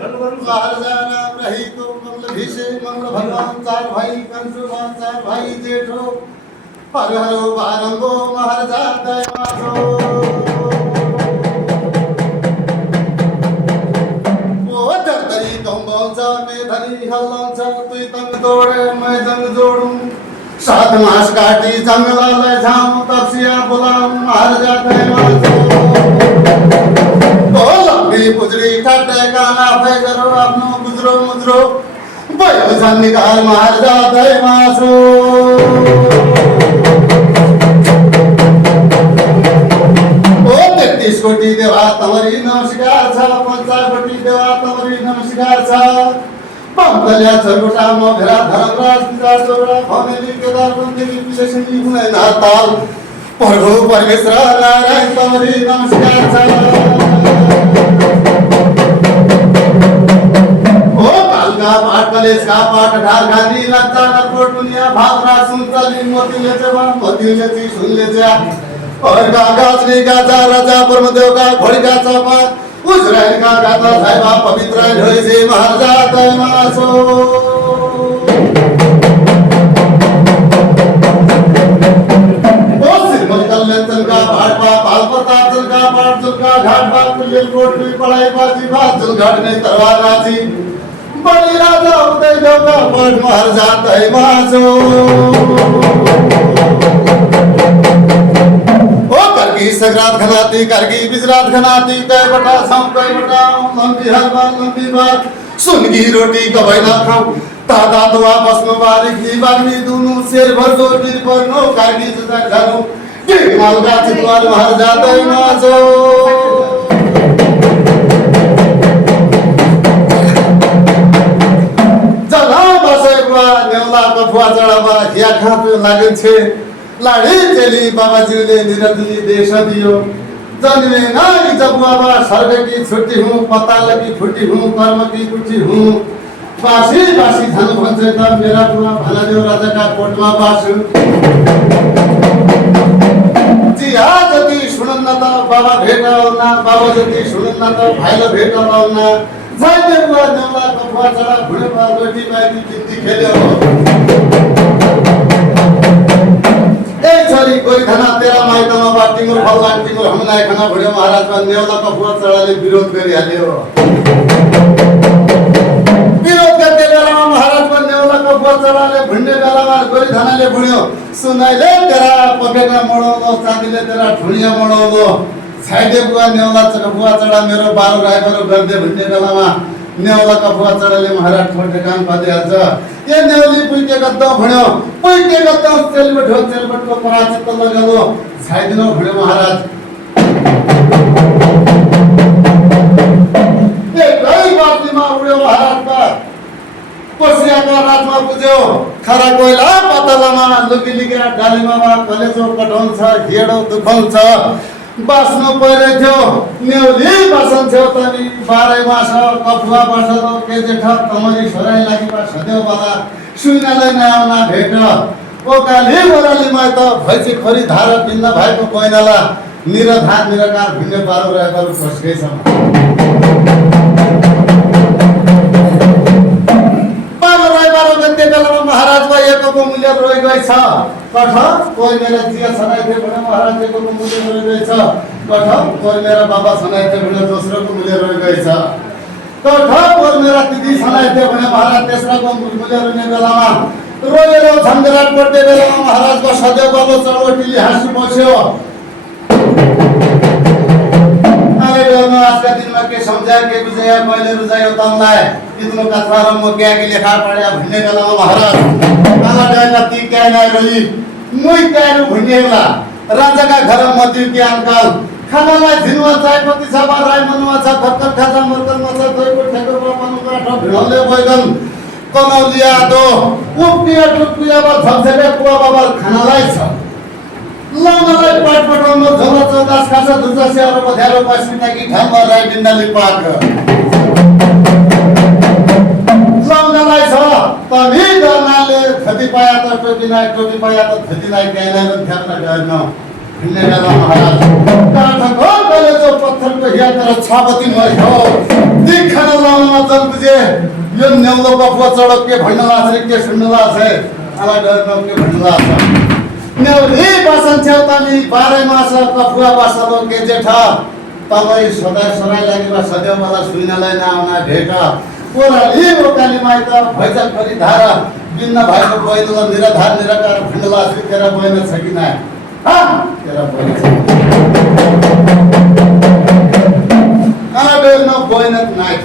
महाराजा नाम रही तो मंगल भीषे मंगल भगवान चार भाई कंसुमा चार भाई जेठो हर हरो बारंगो महाराजा दय मासो वो दरदरी गंगौचा में धनी हल्लौचा तुई तंग तोड़े मैं जंग जोड़ूं 7 मास काटी जंगला ले जाऊं तपसिया बुलाऊं महाराजा दय मासो पुजरी ठाटे काना फे करो अपनो गुजरो मुजरो भयो झन निकाल महाराजा दय मासो ओ 33 कोटी देवा तमरी नमस्कार छ 50 कोटी देवा तमरी नमस्कार छ पंतल्या छगोटा मोघरा धर्मराज पिता सोरा फमेली केदार बन्देवी विशेषणी हुने नाताल प्रभु परमेश्वर नारायण तमरी नमस्कार छ का पाठ कलेश का पाठ ढाल गांधी लज्जा नकोट दुनिया भावना सुनतली मोती ले जवा मोती ले ची सुन ले जा और का गाजनी का जा राजा ब्रह्मदेव का घोड़ी का चापा उजराइल का गाता साहिबा पवित्र होई से महाराजा दय मासो ओ सिरमल कल्याण का पाठ पा पालपता चल का पाठ चल का घाट पा कुल कोट में पढ़ाई बाजी बात चल घाट में तलवार राजी बड़ी राजा उदय जोगा पढ़ महाराजा दय मासो ओ करगी सगरात घनाती करगी बिजरात घनाती तय बटा सम तय बटा लंबी हलवा लंबी बात सुनगी रोटी कबै ना खाऊं दादा तो आपस में बारिक दी बागनी दोनों शेर भर दो दिन पर नो करगी जदा घरो के मालगा चितवाल महाराजा दय मासो नेवला कफुआ चढ़ावा हिया खापे लागन छे लाड़ी चली बाबाजीले निरंजनी देश दियो जन्मे नाई जबुआबा स्वर्ग की छुट्टी हूँ पताल की फुटी हूँ कर्म की कुटी हूँ बासी बासी धन भंसे तब मेरा बुआ भलादेव राजा का कोटमा बास जी आज जति सुनन न त बाबा भेटाओ ना बाबा जति सुनन न त भाइले भेटाओ ना जाइले बुआ नेवला कफुआ चढ़ा भुडे पा रोटी बाकी किन्दी खेल्यो ए छोरी कोई खाना तेरा माइतमा बाटी मोर फल्लान तिम्रो हमलाई खाना भुडे महाराज का नेवला कफुआ चढ़ाले विरोध गरि हाल्यो विरोध गर्दै बेलामा महाराज को नेवला कफुआ चढ़ाले भुन्ने बेलामा गोरी खानाले भुड्यो सुनाइले तेरा पकेटा मडाउलो चाँदीले तेरा ठुनिया मडाउलो छाइदे बुआ नेवला कफुआ चढ़ा मेरो बारो रायबरो गर्दै भुन्ने बेलामा नेवला कफुआ चढ़ाले महाराज ठोटे कान पादे आज ये नेवली पुइके गद्दा भण्यो पुइके गद्दा चेलबट हो चेलबट को पराचित लगलो छाइदिनो भण्यो महाराज ये गई बातीमा उड्यो महाराज का कोसिया का राजमा पुज्यो खरा कोइला पतलामा लुकी लिगा डालीमा कलेजो कटौन छ घेडो दुखौन छ बास्नु परे थियो नेउली बासन थियो तनी 12 मास कफुआ बसलो के जेठ तमरी छोराई लागि पा सदेव बाला सुइनाले नआउना भेट ओ काली मोराली मै त भैची खरी धार पिन्न भएको कोइनाला निरधार निरकार भिन्ने पारो रहेको फसकै छ बारो गते बेलामा महाराज को एकको मूल्य रोइ गइ छ कठ कोइ मेरा जिया छनाइ थियो भने महाराज एकको मूल्य रोइ गइ छ कठ कोइ मेरा बाबा छनाइ थियो भने दोस्रोको मूल्य रोइ गइ छ कठ कोइ मेरा दिदी छनाइ थियो भने महाराज तेस्रोको मूल्य रोइने बेलामा रोएर झन्झराट पर्दै बेलामा महाराज को सदैव बाबु चढवटीले हाँसी बस्यो आज का दिन में के समझा के बुझाया पहले रुझायो तमलाई इतनो कथा म क्या के लेखा पढ्या भन्ने बेलामा महाराज आला डायना ती क्या नै रही मुई क्या रु भन्ने बेला राजा का घर मध्यु के अंकल खानालाई झिनुवा चायपत्ती छ राई मनुवा छ खत्तर खाजा मर्कल मछ दहीको ठेको पापनु काठो भिडले बैगन कनौलिया दो उपिया टुपिया ब झक्झके कुवा बाबा खानालाई छ लमलाई पाट पटाउन झोला चौदास खासा दुजा स्यारो पथ्यारो पसिना कि ठाममा राई बिन्दाले पाक लमलाई छ तमी दनाले खति पाया त टोपी पाया त खति नाइ कैलाले ध्यान गर्न भिन्ने बेला महाराज काठको कलेजो पत्थरको हिया तर छापति मर्यो दिखन लाउन यो नेउलो कफुआ चढक के भन्नला छ के सुन्नला छ आला डर के भन्नला छ नेउली बासन छेउताली 12 मास कफुआ बासलो के जेठा तपाईँ सधैँ सराई लागेमा सदैव मलाई सुइनलाई नआउन भेट ओराली ओकाली माइत भैजक परि धारा बिन्न भएको बैदल निराधार निराकार भन्नला छ तेरा बहिन छ कि ना तेरा बहिन छ आला डर न बहिन नाइ